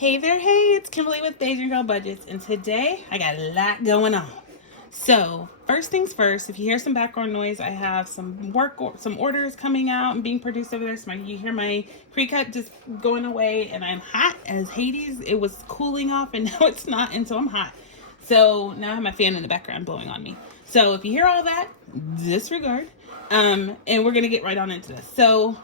Hey there, hey, it's Kimberly with Bajan Girl Budgets, and today I got a lot going on. So, first things first, if you hear some background noise, I have some orders coming out and being produced over there. So you hear my pre-cut just going away, and I'm hot as Hades. It was cooling off, and now it's not, and so I'm hot. So now I have my fan in the background blowing on me. So if you hear all that, disregard. And we're gonna get right on into this. So,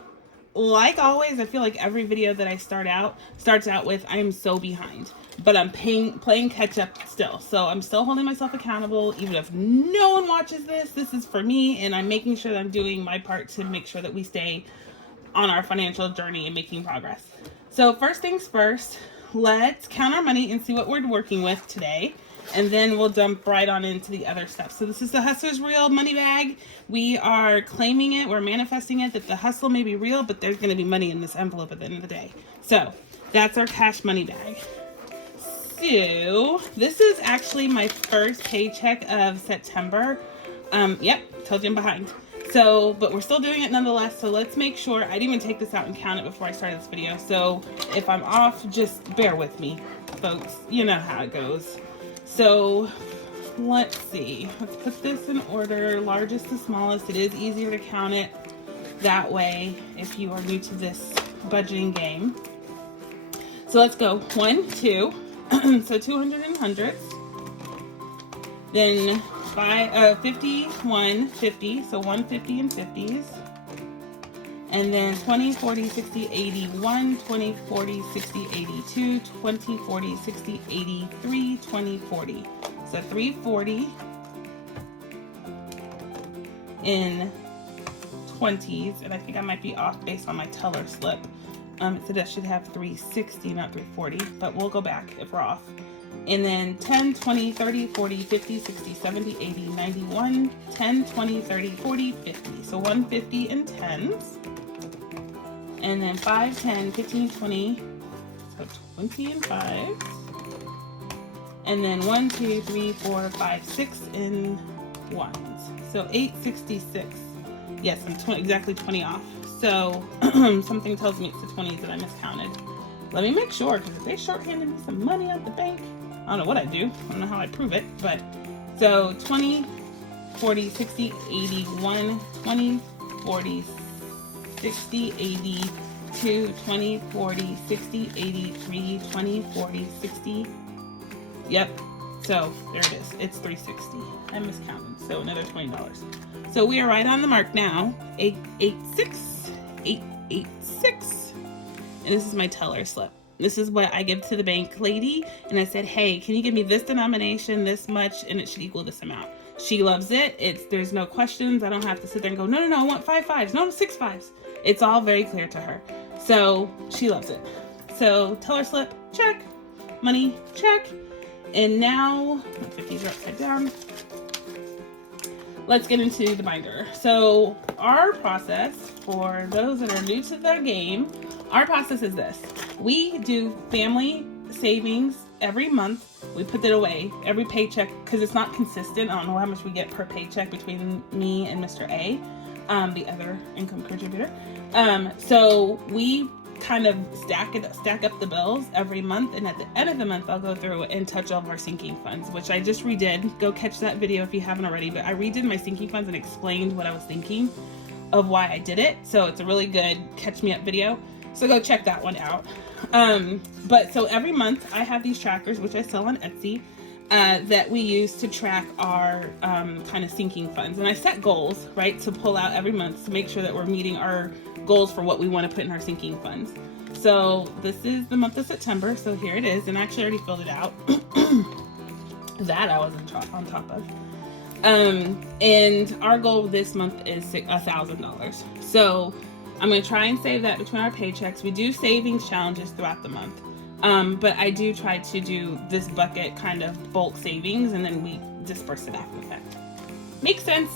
like always, I feel like every video that I starts out with I am so behind, but I'm playing catch up still. So I'm still holding myself accountable, even if no one watches this. This is for me, and I'm making sure that I'm doing my part to make sure that we stay on our financial journey and making progress. So first things first, let's count our money and see what we're working with today. And then we'll jump right on into the other stuff. So this is the Hustler's Real money bag. We are claiming it. We're manifesting it that the hustle may be real, but there's going to be money in this envelope at the end of the day. So that's our cash money bag. So this is actually my first paycheck of September. Yep, told you I'm behind. So, but we're still doing it nonetheless. So let's make sure. I didn't even take this out and count it before I started this video. So if I'm off, just bear with me, folks. You know how it goes. So let's see. Let's put this in order, largest to smallest. It is easier to count it that way if you are new to this budgeting game. So let's go 1, 2. So 200 and hundreds. Then 50, 150. So 150 and 50s. And then 20, 40, 60, 80, 1, 20, 40, 60, 82, 20, 40, 60, 83, 20, 40. So 340 in 20s. And I think I might be off based on my teller slip. It said I should have 360, not 340. But we'll go back if we're off. And then 10, 20, 30, 40, 50, 60, 70, 80, 91, 10, 20, 30, 40, 50. So 150 in 10s. And then 5, 10, 15, 20, so 20 and 5s. And then 1, 2, 3, 4, 5, 6 in 1s. So 866. Yes, I'm exactly 20 off. So something tells me it's the 20s that I miscounted. Let me make sure, because if they shorthanded me some money at the bank, I don't know what I do. I don't know how I prove it, but so 20, 40, 60, 81, 20, 40, 60, 82, 20, 40, 60, 83, 20, 40, 60. Yep. So there it is. It's 360. I miscounted. So another $20. So we are right on the mark now. 886, 886. And this is my teller slip. This is what I give to the bank lady. And I said, hey, can you give me this denomination, this much, and it should equal this amount. She loves it. There's no questions. I don't have to sit there and go, no, I want 5 5s. No, 6 5s. It's all very clear to her. So she loves it. So teller slip, check. Money, check. And now, 50s are upside down. Let's get into the binder. So our process, for those that are new to their game, our process is this. We do family savings every month. We put it away every paycheck because it's not consistent. I don't know how much we get per paycheck between me and Mr. A, the other income contributor. So we kind of stack up the bills every month, and at the end of the month I'll go through and touch all of our sinking funds, which I just redid. Go catch that video if you haven't already, but I redid my sinking funds and explained what I was thinking of why I did it. So it's a really good catch me up video. So go check that one out. But so every month I have these trackers, which I sell on Etsy, that we use to track our kind of sinking funds. And I set goals, right, to pull out every month to make sure that we're meeting our goals for what we want to put in our sinking funds. So this is the month of September. So here it is. And I actually already filled it out. That I was on top of. And our goal this month is $1,000. So I'm going to try and save that between our paychecks. We do savings challenges throughout the month. But I do try to do this bucket kind of bulk savings, and then we disperse it after the fact. Makes sense?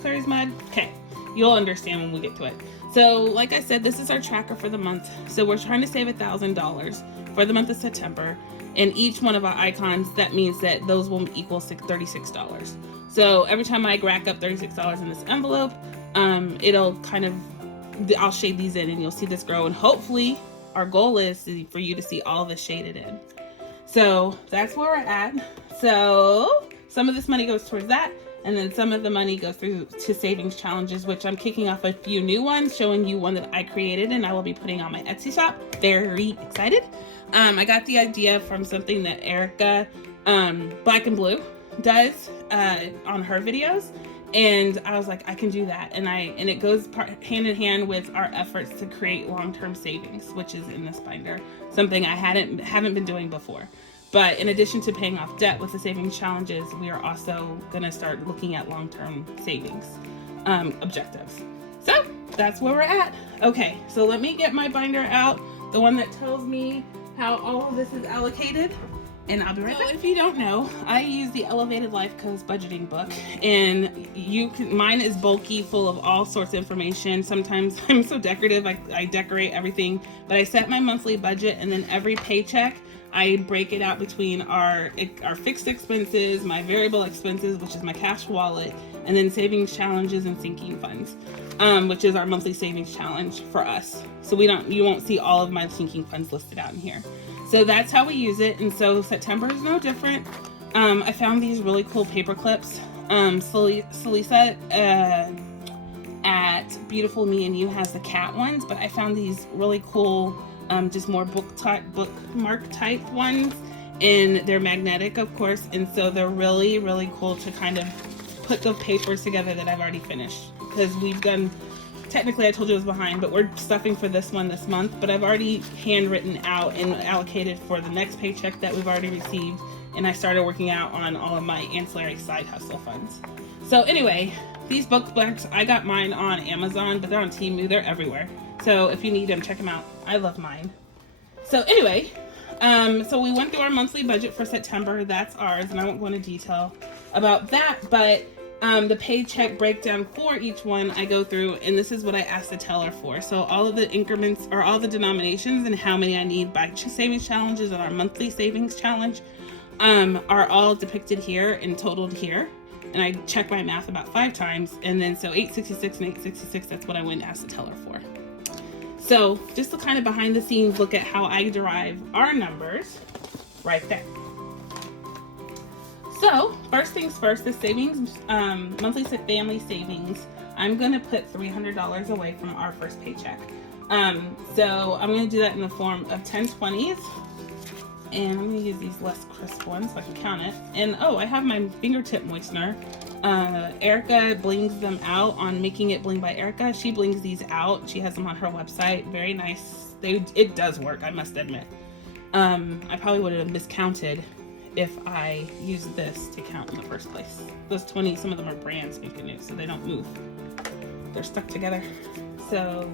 Clear as mud? Okay. You'll understand when we get to it. So like I said, this is our tracker for the month. So we're trying to save $1,000 for the month of September. And each one of our icons, that means that those will equal $36. So every time I rack up $36 in this envelope, it'll kind of, I'll shade these in and you'll see this grow. And hopefully our goal is for you to see all of this shaded in. So that's where we're at. So some of this money goes towards that, and then some of the money goes through to savings challenges, which I'm kicking off a few new ones, showing you one that I created and I will be putting on my Etsy shop. Very excited. I got the idea from something that Erica, Black and Blue, does on her videos, and I was like, I can do that, and it goes hand in hand with our efforts to create long-term savings, which is in this binder, something I haven't been doing before. But in addition to paying off debt with the savings challenges, we are also going to start looking at long-term savings objectives. So that's where we're at. Okay, so let me get my binder out, the one that tells me how all of this is allocated, and I'll be right back. If you don't know, I use the Elevated Life Co's budgeting book, and mine is bulky, full of all sorts of information. Sometimes I'm so decorative, I decorate everything, but I set my monthly budget, and then every paycheck I break it out between our fixed expenses, my variable expenses, which is my cash wallet, and then savings challenges and sinking funds, which is our monthly savings challenge for us. So you won't see all of my sinking funds listed out in here. So that's how we use it. And so September is no different. I found these really cool paper clips. Celisa at Beautiful Me and You has the cat ones, but I found these really cool just more bookmark type ones, and they're magnetic, of course, and so they're really, really cool to kind of put the papers together that I've already finished, because we've done, technically I told you I was behind, but we're stuffing for this one this month, but I've already handwritten out and allocated for the next paycheck that we've already received, and I started working out on all of my ancillary side hustle funds. So anyway, these bookmarks, I got mine on Amazon, but they're on Temu, they're everywhere. So if you need them, check them out. I love mine. So anyway, so we went through our monthly budget for September. That's ours, and I won't go into detail about that, but the paycheck breakdown for each one I go through, and this is what I asked the teller for. So all of the increments, or all the denominations, and how many I need by savings challenges and our monthly savings challenge are all depicted here and totaled here. And I check my math about 5 times, and then so 866 and 866, that's what I went and asked the teller for. So just to kind of behind the scenes look at how I derive our numbers right there. So first things first, the savings, monthly family savings, I'm going to put $300 away from our first paycheck. So I'm going to do that in the form of 10/20s, and I'm going to use these less crisp ones so I can count it. And oh, I have my fingertip moistener. Erica blings them out on Making It Bling by Erica. She blings these out. She has them on her website. Very nice. It does work, I must admit. I probably would have miscounted if I used this to count in the first place. Those 20, some of them are brand spanking new, so they don't move. They're stuck together. So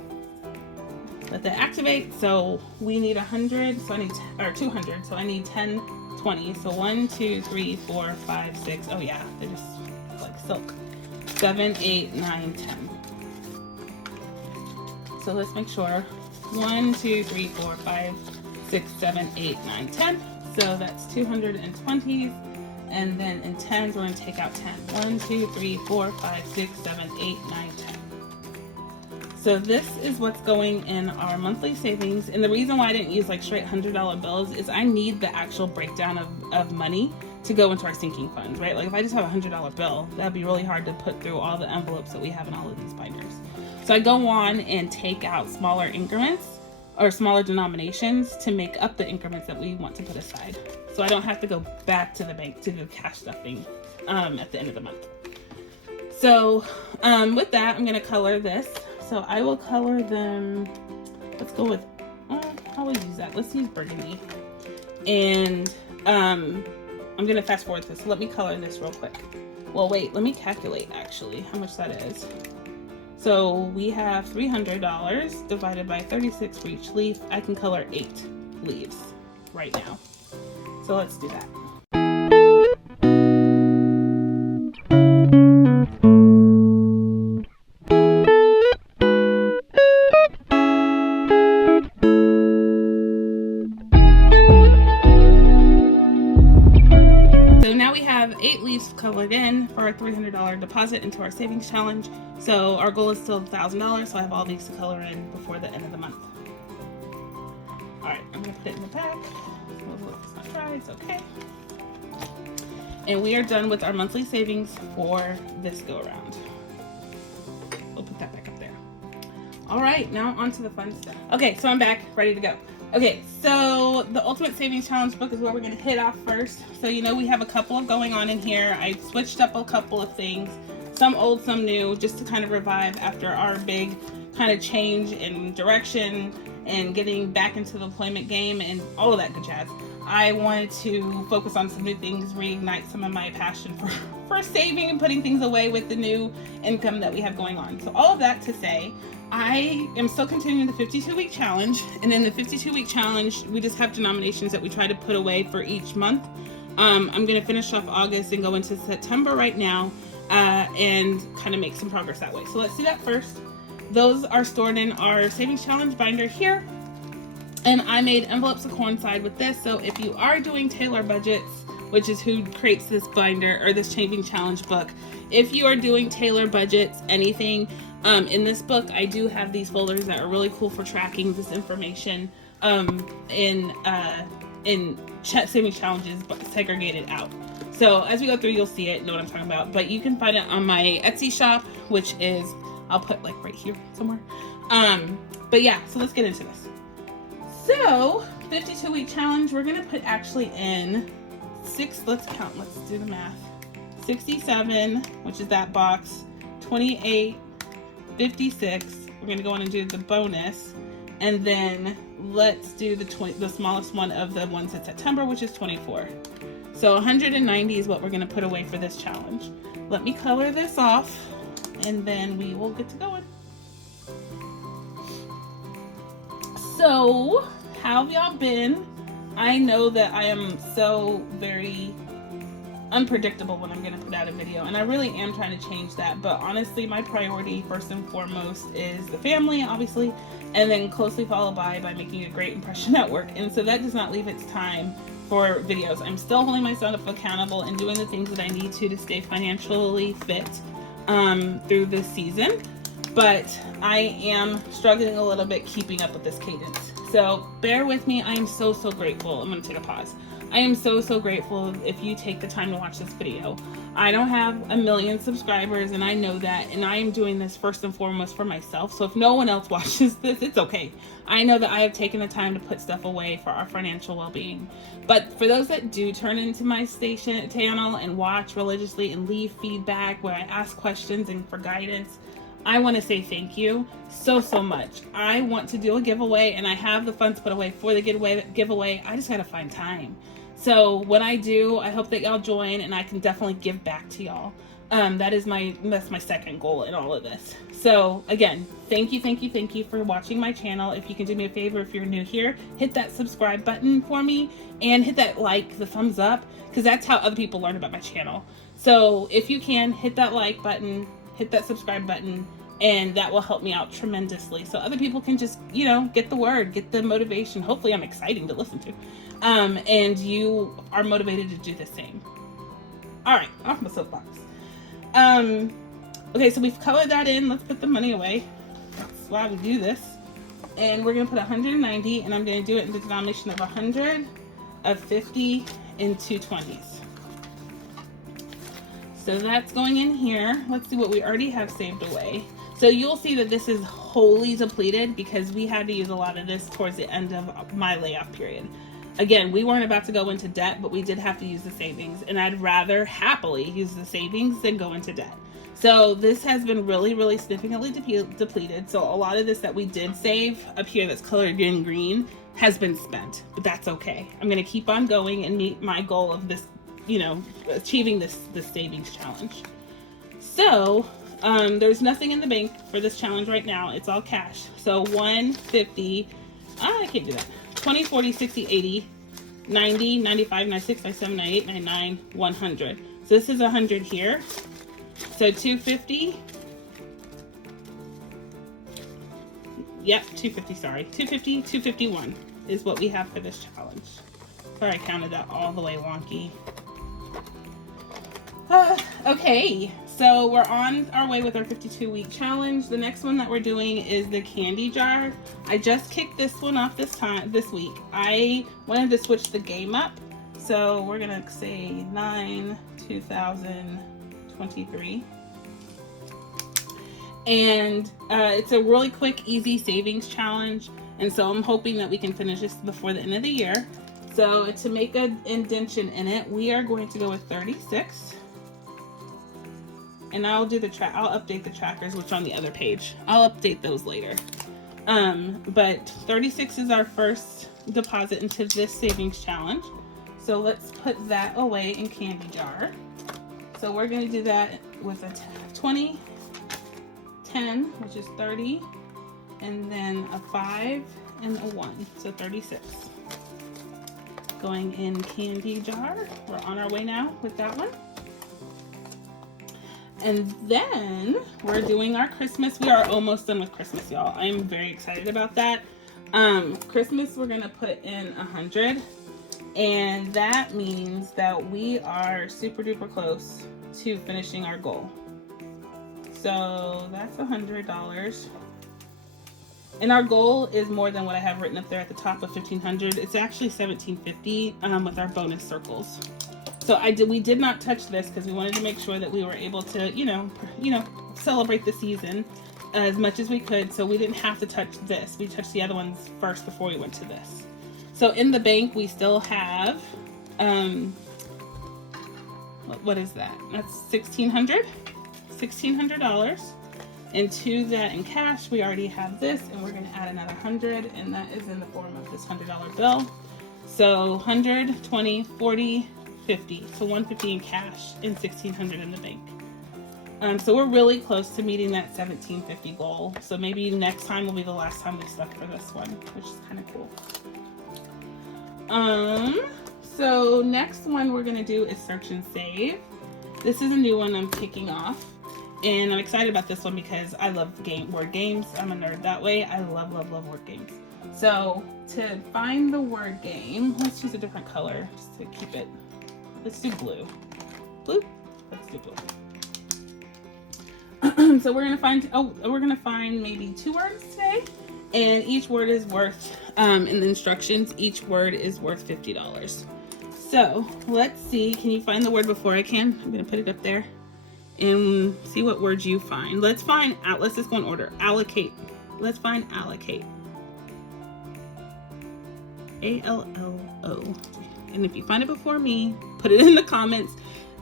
let that activate. So we need 100, so I need, or 200, so I need 10, 20. So 1, 2, 3, 4, 5, 6. Oh yeah, they're just like silk. 7, 8, 9, 10. So let's make sure. 1, 2, 3, 4, 5, 6, 7, 8, 9, 10. So that's 220s, and then in 10s we're going to take out 10. 1, 2, 3, 4, 5, 6, 7, 8, 9, 10. So this is what's going in our monthly savings, and the reason why I didn't use like straight $100 bills is I need the actual breakdown of money to go into our sinking funds, right? Like if I just have a $100 bill, that'd be really hard to put through all the envelopes that we have in all of these binders. So I go on and take out smaller increments or smaller denominations to make up the increments that we want to put aside. So I don't have to go back to the bank to do cash stuffing at the end of the month. So with that, I'm gonna color this. So I will color them, let's go with, how will we use that? Let's use burgundy. And I'm gonna fast forward this. So let me color this real quick. Well, wait, let me calculate actually how much that is. So we have $300 divided by 36 for each leaf. I can color 8 leaves right now. So let's do that. So now we have 8 leaves colored in for our $300 deposit into our savings challenge. So our goal is still $1,000, so I have all these to color in before the end of the month. All right, I'm gonna put it in the back. It's not dry, it's okay. And we are done with our monthly savings for this go around. We'll put that back up there. All right, now on to the fun stuff. Okay, so I'm back, ready to go. Okay, so the Ultimate Savings Challenge book is what we're gonna hit off first. So you know we have a couple of going on in here. I switched up a couple of things, some old, some new, just to kind of revive after our big kind of change in direction and getting back into the employment game and all of that good jazz. I wanted to focus on some new things, reignite some of my passion for saving and putting things away with the new income that we have going on. So all of that to say, I am still continuing the 52-week challenge. And in the 52-week challenge, we just have denominations that we try to put away for each month. I'm going to finish off August and go into September right now and kind of make some progress that way. So let's do that first. Those are stored in our savings challenge binder here. And I made envelopes to coincide with this. So if you are doing Taylor Budgets, which is who creates this binder or this savings challenge book, if you are doing Taylor Budgets, anything in this book, I do have these folders that are really cool for tracking this information in savings challenges, but segregated out. So as we go through, you'll see it, know what I'm talking about. But you can find it on my Etsy shop, which is, I'll put like right here somewhere. But yeah, so let's get into this. So 52-week challenge, we're gonna put actually in let's count, let's do the math. 67, which is that box, 28, 56. We're gonna go on and do the bonus, and then let's do the smallest one of the ones in September, which is 24. So 190 is what we're gonna put away for this challenge. Let me color this off, and then we will get to going. So, how have y'all been? I know that I am so very unpredictable when I'm going to put out a video, and I really am trying to change that. But honestly, my priority first and foremost is the family, obviously, and then closely followed by making a great impression at work. And so that does not leave its time for videos. I'm still holding myself accountable and doing the things that I need to stay financially fit through this season. But I am struggling a little bit keeping up with this cadence. So bear with me. I am so grateful. I'm going to take a pause. I am so grateful if you take the time to watch this video. I don't have 1 million subscribers, and I know that, and I am doing this first and foremost for myself. So if no one else watches this, it's okay. I know that I have taken the time to put stuff away for our financial well-being. But for those that do turn into my channel and watch religiously and leave feedback where I ask questions and for guidance, I want to say thank you so much. I want to do a giveaway, and I have the funds put away for the giveaway. I just got to find time. So when I do, I hope that y'all join, and I can definitely give back to y'all. That's my second goal in all of this. So again, thank you for watching my channel. If you can do me a favor, if you're new here, hit that subscribe button for me and hit that the thumbs up, because that's how other people learn about my channel. So if you can, hit that like button, hit that subscribe button, and that will help me out tremendously. So other people can just, get the word, get the motivation. Hopefully I'm exciting to listen to. And you are motivated to do the same. All right, off my soapbox. Okay, so we've colored that in. Let's put the money away. That's why we do this. And we're gonna put 190, and I'm gonna do it in the denomination of 100, of 50, and 2 20s. So that's going in here. Let's see what we already have saved away. So you'll see that this is wholly depleted because we had to use a lot of this towards the end of my layoff period. Again, we weren't about to go into debt, but we did have to use the savings, and I'd rather happily use the savings than go into debt. So this has been really significantly depleted. So a lot of this that we did save up here that's colored in green has been spent, but that's okay. I'm going to keep on going and meet my goal of this, achieving this savings challenge. So there's nothing in the bank for this challenge right now. It's all cash. So 150, I can't do that. 20, 40, 60, 80, 90, 95, 96, 97, 98, 99, 100. So this is 100 here. So 250. Yep, 250, sorry. 250, 251 is what we have for this challenge. Sorry, I counted that all the way wonky. Okay, So we're on our way with our 52-week challenge. The next one that we're doing is the candy jar. I just kicked this one off this week. I wanted to switch the game up. So we're gonna say 9/2023. And it's a really quick, easy savings challenge. And so I'm hoping that we can finish this before the end of the year. So to make an indentation in it, we are going to go with 36. And I'll do I'll update the trackers, which are on the other page. I'll update those later. But 36 is our first deposit into this savings challenge. So let's put that away in candy jar. So we're gonna do that with a 20, 10, which is 30, and then a 5 and a 1, so 36. Going in candy jar. We're on our way now with that one. And then we're doing our Christmas. We are almost done with Christmas, y'all. I am very excited about that. Christmas, we're gonna put in 100. And that means that we are super duper close to finishing our goal. So that's $100. And our goal is more than what I have written up there at the top of 1,500. It's actually 1,750 with our bonus circles. So we did not touch this because we wanted to make sure that we were able to, celebrate the season as much as we could. So we didn't have to touch this. We touched the other ones first before we went to this. So in the bank, we still have, what is that? That's $1,600. And to that in cash, we already have this, and we're gonna add another 100, and that is in the form of this $100 bill. So 100, 20, 40, 50. So 150 in cash and 1,600 in the bank. So we're really close to meeting that 1,750 goal. So maybe next time will be the last time we stuck for this one, which is kind of cool. So next one we're gonna do is search and save. This is a new one I'm kicking off, and I'm excited about this one because I love word games. I'm a nerd that way. I love word games. So to find the word game, let's use a different color just to keep it. Let's do blue. Let's do blue. So we're gonna find maybe 2 words today, and each word is worth in the instructions, each word is worth $50. So let's see, can you find the word before I can? I'm gonna put it up there and see what words you find. Let's just go in order. Allocate. Let's find allocate. A-L-L-O. And if you find it before me, put it in the comments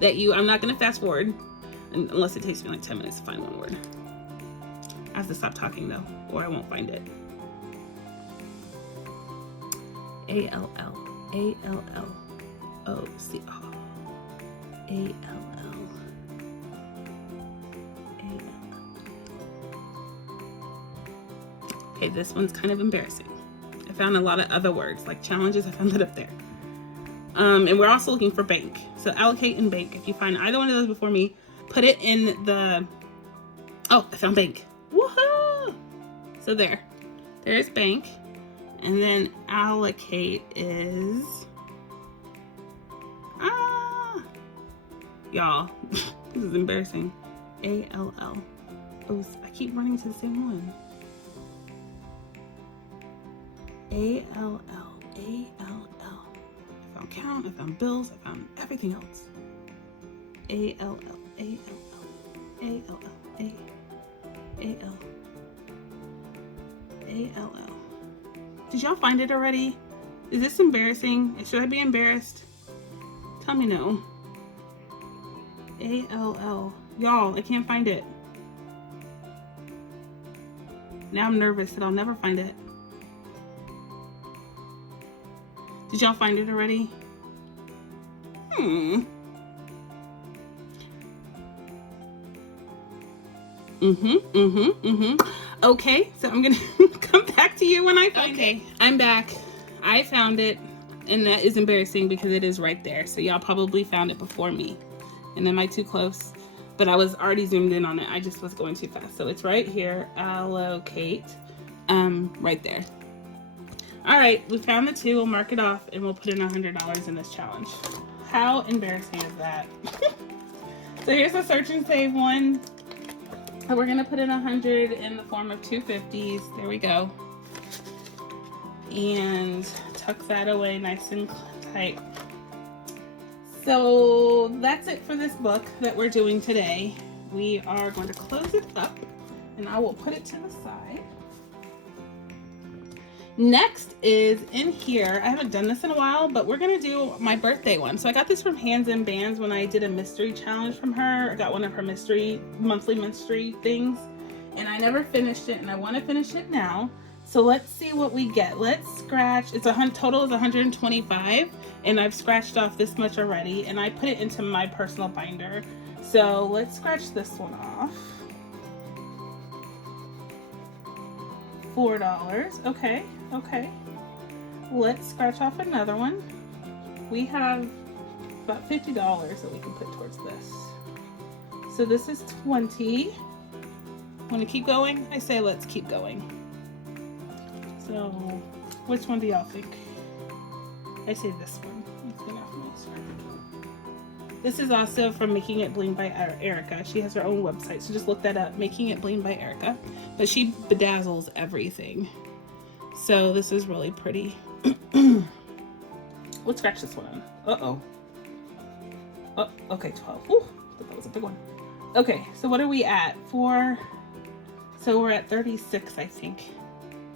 I'm not gonna fast forward unless it takes me like 10 minutes to find one word. I have to stop talking though, or I won't find it. A-L-L. A-L-L-O-C-O. A-L-L. Okay, this one's kind of embarrassing. I found a lot of other words, like challenges, I found it up there. And we're also looking for bank. So allocate and bank. If you find either one of those before me, put it in the, I found bank. Woohoo! So there's bank. And then allocate is, y'all, this is embarrassing. A-L-L. Oh, I keep running to the same one. A-L-L. A-L-L. I found count, I found bills, I found everything else. A-L-L. A-L-L. A-L-L. A-L. A-L-L. Did y'all find it already? Is this embarrassing? Should I be embarrassed? Tell me no. A-L-L. Y'all, I can't find it. Now I'm nervous that I'll never find it. Did y'all find it already? Okay, so I'm gonna come back to you when I find it. I'm back. I found it, and that is embarrassing because it is right there. So y'all probably found it before me. And am I too close? But I was already zoomed in on it. I just was going too fast. So it's right here. Allocate. Right there. All right, we found the 2. We'll mark it off, and we'll put in $100 in this challenge. How embarrassing is that? So here's a search and save one. So we're gonna put in 100 in the form of 250s. There we go. And tuck that away nice and tight. So that's it for this book that we're doing today. We are going to close it up and I will put it to the side. Next is in here, I haven't done this in a while, but we're gonna do my birthday one. So I got this from Hands and Bands when I did a mystery challenge from her. I got one of her monthly mystery things, and I never finished it, and I wanna finish it now. So let's see what we get. Let's scratch, total is 125, and I've scratched off this much already, and I put it into my personal binder. So let's scratch this one off. $4, okay. Let's scratch off another one. We have about $50 that we can put towards this. So this is 20. Want to keep going? I say let's keep going. So which one do y'all think? I say this one. It's gonna have to scratch. This is also from Making It Bling by Erica. She has her own website, so just look that up, Making It Bling by Erica. But she bedazzles everything. So this is really pretty. Let's scratch this one. Uh-oh. Oh, okay, 12. Ooh, that was a big one. Okay, so what are we at? So we're at 36, I think.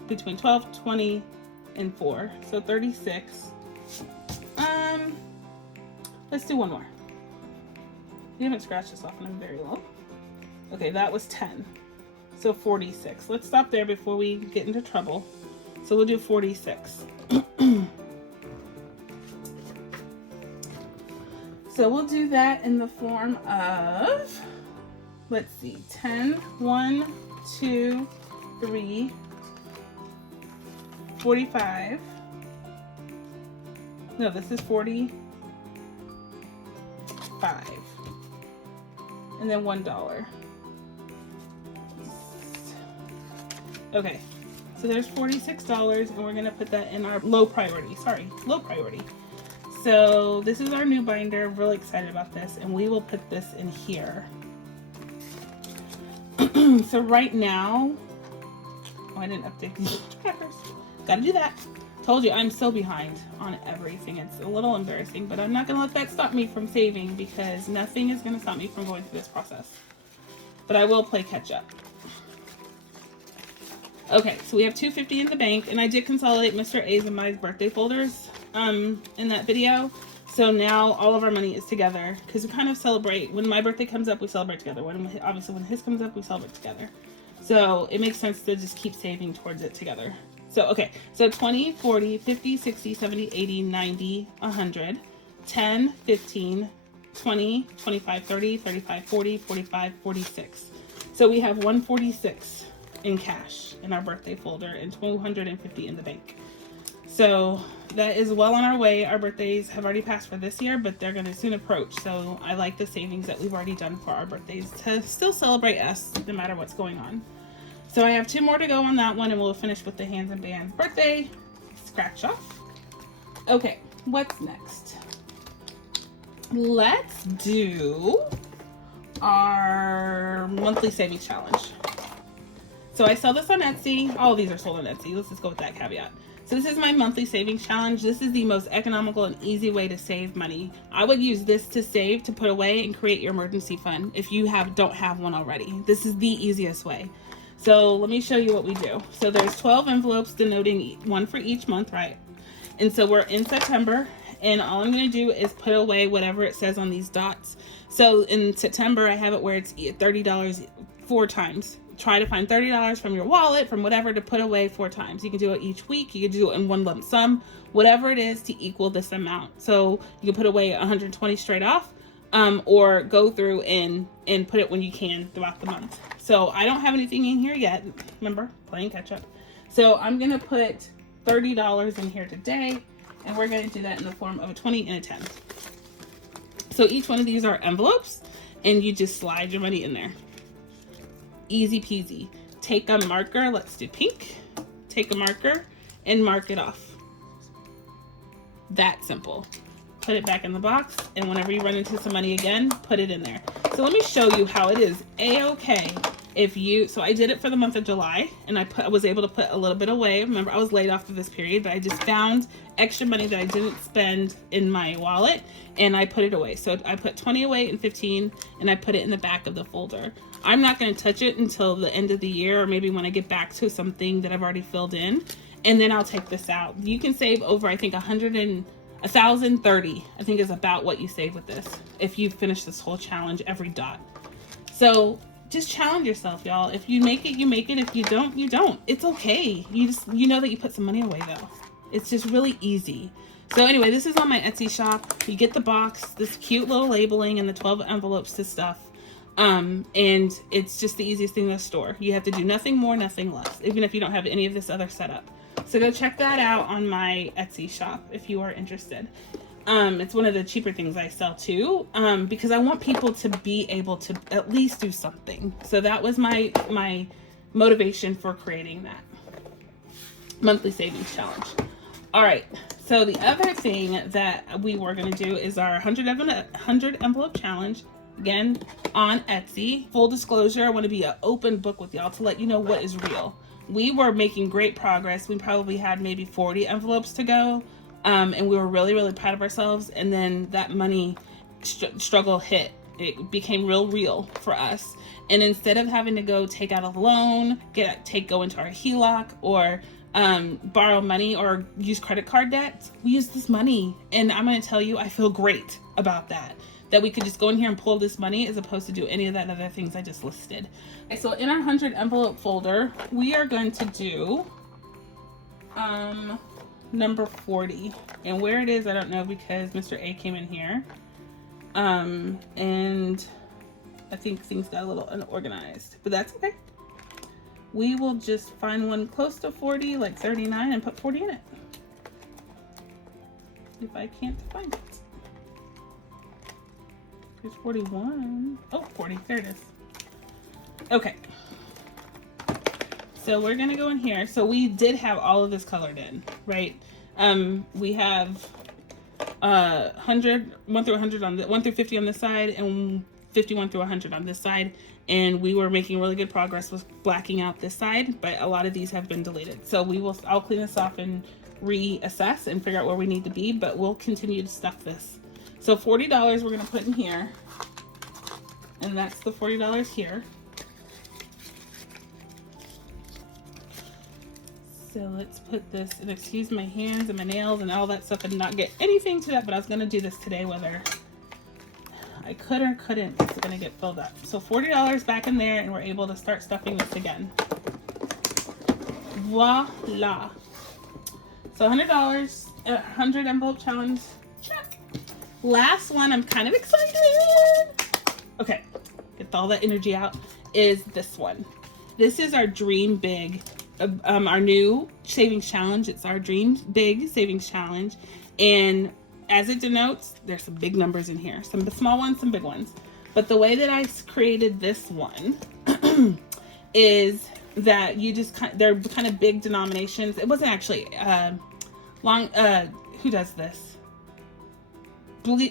Between 12, 20, and 4. So 36. Let's do one more. You haven't scratched this off and I'm very low. Okay, that was 10. So 46. Let's stop there before we get into trouble. So we'll do 46. So we'll do that in the form of, let's see, 10, 1, 2, 3, 45. No, this is 45. And then $1. Okay, so there's $46, and we're gonna put that in our low priority. So this is our new binder. I'm really excited about this, and we will put this in here. So right now, oh, I didn't update these trackers. Gotta do that. Told you, I'm so behind on everything. It's a little embarrassing, but I'm not gonna let that stop me from saving, because nothing is gonna stop me from going through this process. But I will play catch up. Okay, so we have $250 in the bank, and I did consolidate Mr. A's and my birthday folders in that video. So now all of our money is together, because we kind of celebrate. When my birthday comes up, we celebrate together. Obviously when his comes up, we celebrate together. So it makes sense to just keep saving towards it together. So, okay, so 20, 40, 50, 60, 70, 80, 90, 100, 10, 15, 20, 25, 30, 35, 40, 45, 46. So we have 146 in cash in our birthday folder and 250 in the bank. So that is well on our way. Our birthdays have already passed for this year, but they're going to soon approach. So I like the savings that we've already done for our birthdays to still celebrate us no matter what's going on. So I have 2 more to go on that one, and we'll finish with the Hands and Bands birthday scratch off. Okay, what's next? Let's do our monthly savings challenge. So I sell this on Etsy. All of these are sold on Etsy. Let's just go with that caveat. So this is my monthly savings challenge. This is the most economical and easy way to save money. I would use this to save, to put away, and create your emergency fund if you don't have one already. This is the easiest way. So let me show you what we do. So there's 12 envelopes denoting one for each month, right? And so we're in September, and all I'm going to do is put away whatever it says on these dots. So in September, I have it where it's $30 4 times. Try to find $30 from your wallet, from whatever, to put away 4 times. You can do it each week. You can do it in one lump sum, whatever it is to equal this amount. So you can put away 120 straight off, or go through and put it when you can throughout the month. So I don't have anything in here yet. Remember, playing catch up. So I'm going to put $30 in here today, and we're going to do that in the form of a 20 and a 10. So each one of these are envelopes, and you just slide your money in there. Easy peasy. Take a marker, let's do pink. Take a marker and mark it off. That simple. put it back in the box, and whenever you run into some money again, put it in there. So let me show you how it is a-okay if you, so I did it for the month of July, and I was able to put a little bit away. Remember, I was laid off for this period, but I just found extra money that I didn't spend in my wallet, and I put it away. So I put 20 away and 15, and I put it in the back of the folder. I'm not going to touch it until the end of the year, or maybe when I get back to something that I've already filled in, and then I'll take this out. You can save over, I think, 1,030, I think, is about what you save with this if you finish this whole challenge, every dot. So just challenge yourself, y'all. If you make it, you make it. If you don't, you don't. It's okay. You know that you put some money away, though. It's just really easy. So anyway, this is on my Etsy shop. You get the box, this cute little labeling, and the 12 envelopes to stuff. And it's just the easiest thing to store. You have to do nothing more, nothing less, even if you don't have any of this other setup. So go check that out on my Etsy shop if you are interested. It's one of the cheaper things I sell too, because I want people to be able to at least do something. So that was my motivation for creating that monthly savings challenge. All right. So the other thing that we were going to do is our 100 envelope challenge. Again, on Etsy. Full disclosure, I want to be an open book with y'all to let you know what is real. We were making great progress. We probably had maybe 40 envelopes to go. And we were really, really proud of ourselves. And then that money struggle hit. It became real for us. And instead of having to go take out a loan, go into our HELOC, or borrow money or use credit card debt, we use this money. And I'm going to tell you, I feel great about that we could just go in here and pull this money as opposed to do any of that other things I just listed. Okay, so in our 100 envelope folder, we are going to do number 40. And where it is, I don't know, because Mr. A came in here. And I think things got a little unorganized, but that's okay. We will just find one close to 40, like 39, and put 40 in it. If I can't find it. There's 41. Oh, 40. There it is. Okay. So we're going to go in here. So we did have all of this colored in, right? We have 100, 1 through 100 on the 1 through 50 on this side, and 51 through 100 on this side. And we were making really good progress with blacking out this side, but a lot of these have been deleted. So I'll clean this off and reassess and figure out where we need to be, but we'll continue to stuff this. So $40 we're going to put in here, and that's the $40 here. So let's put this, and excuse my hands and my nails and all that stuff and not get anything to that, but I was going to do this today whether I could or couldn't. It's going to get filled up. So $40 back in there, and we're able to start stuffing this again. Voila. So $100, 100 envelope challenge, check. Last one, I'm kind of excited. Okay, get all that energy out, is this one. This is our Dream Big, our new savings challenge. It's our Dream Big savings challenge. And as it denotes, there's some big numbers in here. Some small ones, some big ones. But the way that I created this one is that they're kind of big denominations. It wasn't actually who does this?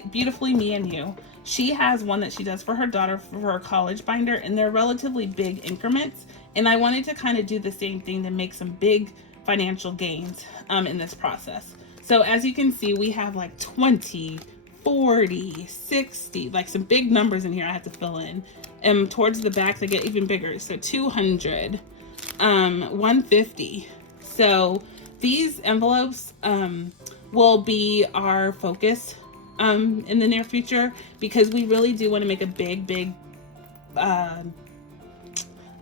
Beautifully Me and You. She has one that she does for her daughter for her college binder, and they're relatively big increments. And I wanted to kind of do the same thing to make some big financial gains in this process. So as you can see, we have like 20, 40, 60, like some big numbers in here I have to fill in. And towards the back, they get even bigger. So 200, 150. So these envelopes will be our focus in the near future, because we really do want to make a big, I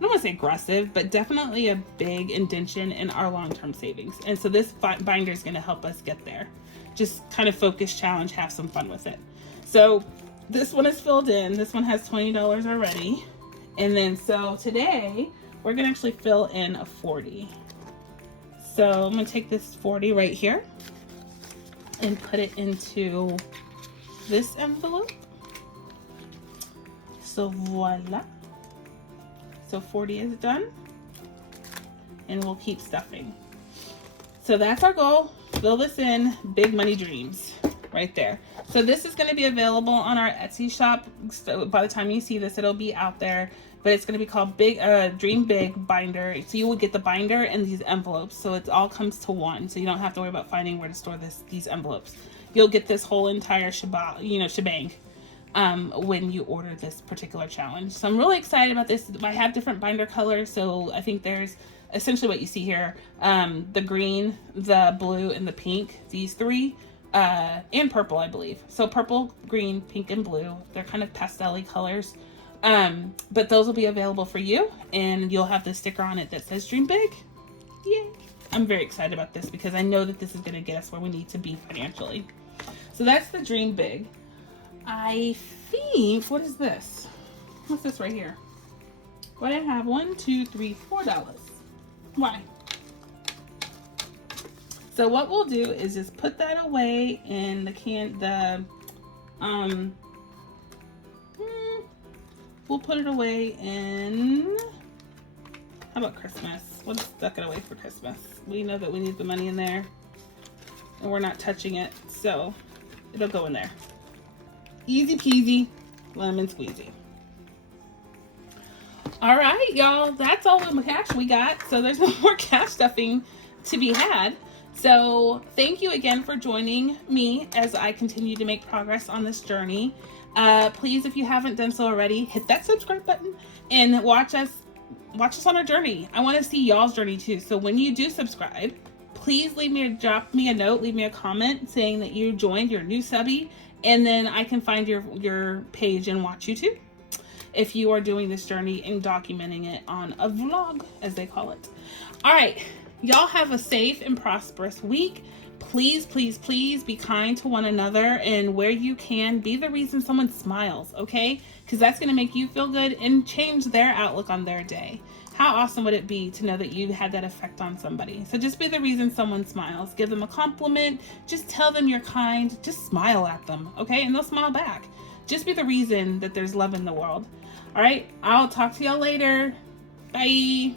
don't want to say aggressive, but definitely a big indentation in our long-term savings. And so this binder is going to help us get there. Just kind of focus, challenge, have some fun with it. So this one is filled in. This one has $20 already. And then so today we're going to actually fill in a 40. So I'm going to take this 40 right here and put it into this envelope. So voila. So 40 is done, and we'll keep stuffing. So that's our goal. Fill this in, big money dreams. right there. So this is going to be available on our Etsy shop. So by the time you see this, it'll be out there. But it's going to be called Dream Big Binder. So you will get the binder and these envelopes. So it all comes to one. So you don't have to worry about finding where to store these envelopes. You'll get this whole entire shebang when you order this particular challenge. So I'm really excited about this. I have different binder colors. So I think there's essentially what you see here. The green, the blue, and the pink. These three. And purple, I believe. So purple, green, pink, and blue. They're kind of pastel-y colors. But those will be available for you, and you'll have the sticker on it that says Dream Big. Yay! I'm very excited about this because I know that this is going to get us where we need to be financially. So that's the Dream Big. I think, what is this? What's this right here? What do I have? $1, $2, $3, $4. Why? So what we'll do is just put that away in we'll put it away in, how about Christmas? We'll just stuck it away for Christmas. We know that we need the money in there and we're not touching it, so it'll go in there. Easy peasy, lemon squeezy. All right, y'all, that's all the cash we got. So there's no more cash stuffing to be had. So thank you again for joining me as I continue to make progress on this journey. Please, if you haven't done so already, hit that subscribe button and watch us on our journey. I want to see y'all's journey too. So when you do subscribe, please drop me a note, leave me a comment saying that you joined, you're a new subby, and then I can find your page and watch you too, if you are doing this journey and documenting it on a vlog, as they call it. All right, y'all have a safe and prosperous week. Please, please, please be kind to one another, and where you can, be the reason someone smiles, okay? Because that's going to make you feel good and change their outlook on their day. How awesome would it be to know that you had that effect on somebody? So just be the reason someone smiles. Give them a compliment. Just tell them you're kind. Just smile at them, okay? And they'll smile back. Just be the reason that there's love in the world. All right, I'll talk to y'all later. Bye.